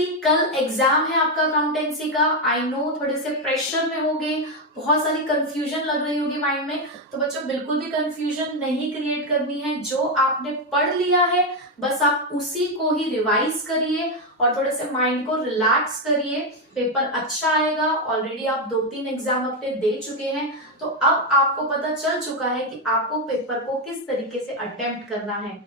Finally कल exam है आपका अकाउंटेंसी का। आई नो थोड़े से प्रेशर में होगे, बहुत सारी कंफ्यूजन लग रही होगी माइंड में। तो बच्चों बिल्कुल भी कंफ्यूजन नहीं क्रिएट करनी है। जो आपने पढ़ लिया है बस आप उसी को ही रिवाइज करिए और थोड़े से माइंड को रिलैक्स करिए। पेपर अच्छा आएगा। ऑलरेडी आप 2-3 एग्जाम अपने दे चुके हैं, तो अब आपको पता चल चुका है कि आपको पेपर को किस तरीके से अटेम्प्ट करना है।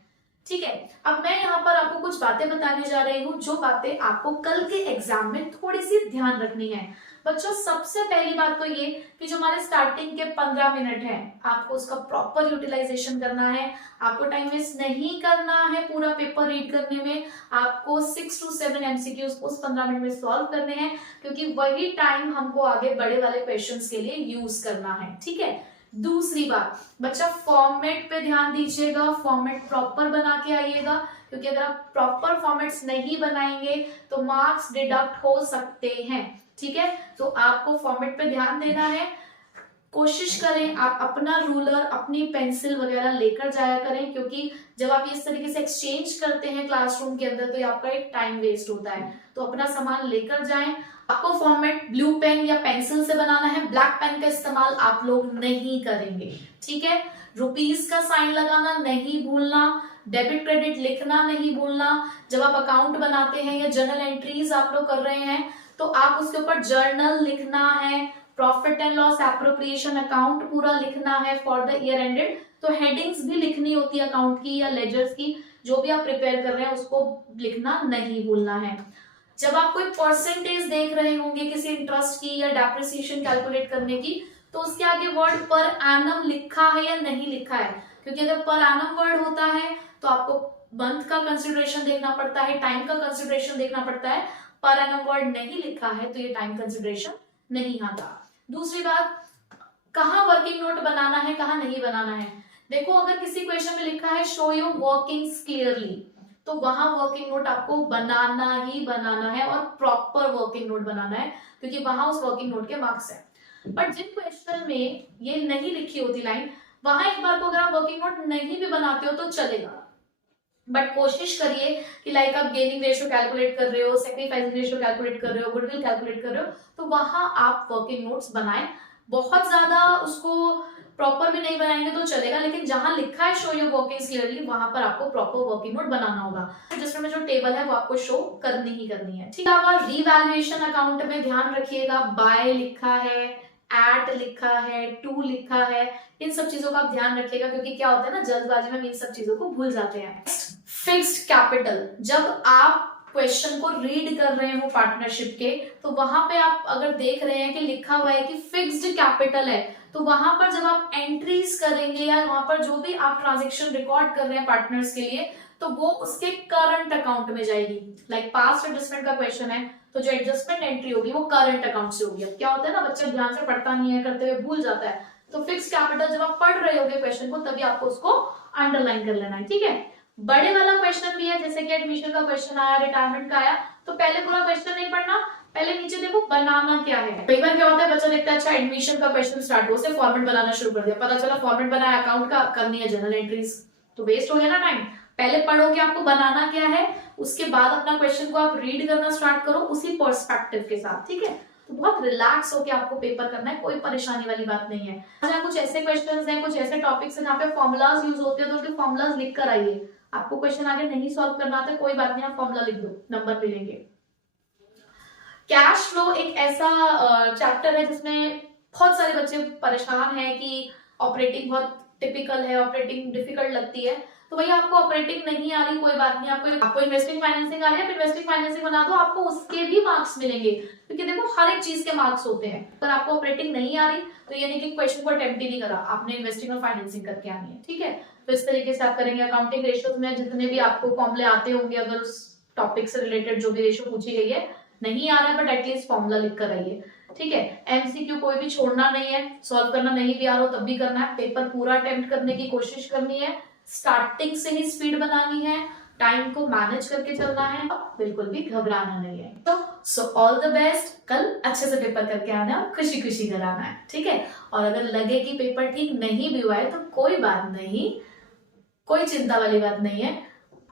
ठीक है, अब मैं यहाँ पर आपको कुछ बातें बताने जा रही हूँ जो बातें आपको कल के एग्जाम में थोड़ी सी ध्यान रखनी है। बच्चों सबसे पहली बात तो ये कि जो हमारे स्टार्टिंग के 15 मिनट है आपको उसका प्रॉपर यूटिलाइजेशन करना है। आपको टाइम वेस्ट नहीं करना है पूरा पेपर रीड करने में। आपको 6 to 7 एमसीक्यूज उस 15 मिनट में सॉल्व करने हैं, क्योंकि वही टाइम हमको आगे बड़े वाले क्वेश्चंस के लिए यूज करना है। ठीक है, दूसरी बात बच्चा फॉर्मेट पे ध्यान दीजिएगा। फॉर्मेट प्रॉपर बना के आइएगा, क्योंकि अगर आप प्रॉपर फॉर्मेट्स नहीं बनाएंगे तो मार्क्स डिडक्ट हो सकते हैं। ठीक है, तो आपको फॉर्मेट पे ध्यान देना है। कोशिश करें आप अपना रूलर अपनी पेंसिल वगैरह लेकर जाया करें, क्योंकि जब आप इस तरीके से एक्सचेंज करते हैं क्लासरूम के अंदर तो आपका एक टाइम वेस्ट होता है। तो अपना सामान लेकर जाएं। आपको फॉर्मेट ब्लू पेन या पेंसिल से बनाना है, ब्लैक पेन का इस्तेमाल आप लोग नहीं करेंगे। ठीक है, रुपीज का साइन लगाना नहीं भूलना, डेबिट क्रेडिट लिखना नहीं भूलना। जब आप अकाउंट बनाते हैं या जर्नल एंट्रीज आप लोग कर रहे हैं तो आप उसके ऊपर जर्नल लिखना है, profit and loss appropriation account पूरा लिखना है फॉर द ईयर एंडेड। तो हेडिंग्स भी लिखनी होती है अकाउंट की या लेजर्स की, जो भी आप प्रिपेयर कर रहे हैं उसको लिखना नहीं भूलना है। जब आप कोई परसेंटेज देख रहे होंगे किसी इंटरेस्ट की या डेप्रिसिएशन कैलकुलेट करने की, तो उसके आगे वर्ड पर एनम लिखा है या नहीं लिखा है, क्योंकि अगर पर एनम वर्ड होता है तो आपको मंथ का कंसिडरेशन देखना पड़ता है, टाइम का कंसिडरेशन देखना पड़ता है। पर एनम वर्ड नहीं लिखा है तो ये टाइम कंसिडरेशन नहीं आता। दूसरी बात, कहाँ वर्किंग नोट बनाना है कहाँ नहीं बनाना है। देखो अगर किसी क्वेश्चन में लिखा है शो योर वर्किंग्स क्लियरली, तो वहां वर्किंग नोट आपको बनाना ही बनाना है और प्रॉपर वर्किंग नोट बनाना है, क्योंकि वहां उस वर्किंग नोट के मार्क्स है। बट जिन क्वेश्चन में ये नहीं लिखी होती लाइन, वहां एक बार को अगर आप वर्किंग नोट नहीं भी बनाते हो तो चलेगा, बट कोशिश करिए कि लाइक आप गेनिंग रेशियो कैलकुलेट कर रहे हो, सैक्रिफाइसिंग रेशियो कैलकुलेट कर रहे हो, गुडविल कैलकुलेट कर रहे हो, तो वहां आप वर्किंग नोट्स बनाएं। बहुत ज्यादा उसको प्रॉपर भी नहीं बनाएंगे तो चलेगा, लेकिन जहां लिखा है शो योर वर्किंग्स क्लियरली वहां पर आपको प्रॉपर वर्किंग नोट बनाना होगा। जिसमें जो टेबल है वो आपको शो करनी ही करनी है। ठीक है, रीवैल्यूएशन अकाउंट में ध्यान रखिएगा, बाय लिखा है, एट लिखा है, टू लिखा है, इन सब चीजों का आप ध्यान रखिएगा, क्योंकि क्या होता है ना जल्दबाजी में हम इन सब चीजों को भूल जाते हैं। फिक्स्ड कैपिटल, जब आप क्वेश्चन को रीड कर रहे हो पार्टनरशिप के, तो वहां पे आप अगर देख रहे हैं कि लिखा हुआ है कि फिक्स्ड कैपिटल है, तो वहां पर जब आप एंट्रीज करेंगे या वहां पर जो भी आप ट्रांजेक्शन रिकॉर्ड कर रहे हैं पार्टनर्स के लिए, तो वो उसके करंट अकाउंट में जाएगी। लाइक पास्ट एडजस्टमेंट का क्वेश्चन है तो जो एडजस्टमेंट एंट्री होगी वो करंट अकाउंट से होगी। अब क्या होता है ना बच्चा ध्यान से पढ़ता नहीं है, करते हुए भूल जाता है, तो फिक्स्ड कैपिटल जब आप पढ़ रहे होगे क्वेश्चन को तभी आपको उसको अंडरलाइन कर लेना है। ठीक है, बड़े वाला क्वेश्चन भी है, जैसे कि एडमिशन का क्वेश्चन आया, रिटायरमेंट का आया, तो पहले पूरा क्वेश्चन नहीं पढ़ना, पहले नीचे देखो बनाना क्या है। कई बार क्या होता है बच्चा देखता है अच्छा एडमिशन का क्वेश्चन स्टार्ट हो, से फॉर्मेट बनाना शुरू कर दिया, पता चला फॉर्मेट बनाया अकाउंट का, करनी है जनरल एंट्रीज, तो वेस्ट हो गया ना टाइम। पहले पढ़ो कि आपको बनाना क्या है, उसके बाद अपना क्वेश्चन को आप रीड करना स्टार्ट करो उसी पर्सपेक्टिव के साथ। ठीक है, तो बहुत रिलैक्स होकर आपको पेपर करना है, कोई परेशानी वाली बात नहीं है। जहाँ कुछ ऐसे क्वेश्चंस हैं, कुछ ऐसे टॉपिक्स हैं जहाँ पे फॉर्मूलाज यूज होते हैं, तो उनके फॉर्मूलाज लिख कर आइए। आपको क्वेश्चन आगे नहीं सॉल्व करना आता कोई बात नहीं, आप फॉर्मूला लिख दो, नंबर मिलेंगे। कैश फ्लो एक ऐसा चैप्टर है जिसमें बहुत सारे बच्चे परेशान हैं कि ऑपरेटिंग बहुत टिपिकल है, ऑपरेटिंग डिफिकल्ट लगती है। तो भैया आपको ऑपरेटिंग नहीं आ रही कोई बात नहीं, आपको इन्वेस्टिंग फाइनेंसिंग आ रही है, इन्वेस्टिंग फाइनेंसिंग बना दो, आपको उसके भी मार्क्स मिलेंगे, क्योंकि देखो हर एक चीज के मार्क्स होते हैं। अगर आपको ऑपरेटिंग नहीं आ रही तो ये नहीं कि क्वेश्चन को अटेम्प्ट ही नहीं करा, आपने इन्वेस्टिंग और फाइनेंसिंग करके आनी है। ठीक है, तो इस तरीके से आप करेंगे। अकाउंटिंग रेशियोज में जितने भी आपको फॉर्मूले आते होंगे, अगर उस टॉपिक से रिलेटेड जो भी रेशियो पूछी गई है नहीं आ रहा है, बट एटलीस्ट फॉर्मूला लिख कर आइए। ठीक है, एमसीक्यू कोई भी छोड़ना नहीं है, सॉल्व करना नहीं भी आ रहा हो तब भी करना है, पेपर पूरा अटेम्प्ट करने की कोशिश करनी है, स्टार्टिंग से ही स्पीड बनानी है, टाइम को मैनेज करके चलना है, बिल्कुल भी घबराना नहीं है। तो सो ऑल द बेस्ट, कल अच्छे से पेपर करके आना है, खुशी खुशी घर आना है। ठीक है, और अगर लगे कि पेपर ठीक नहीं भी हुआ है तो कोई बात नहीं, कोई चिंता वाली बात नहीं है।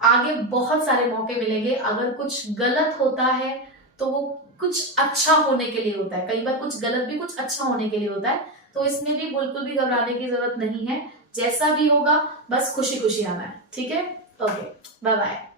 आगे बहुत सारे मौके मिलेंगे। अगर कुछ गलत होता है तो वो कुछ अच्छा होने के लिए होता है, कई बार कुछ गलत भी कुछ अच्छा होने के लिए होता है, तो इसमें भी बिल्कुल भी घबराने की जरूरत नहीं है। जैसा भी होगा बस खुशी खुशी आना है, ठीक है। Okay, bye bye.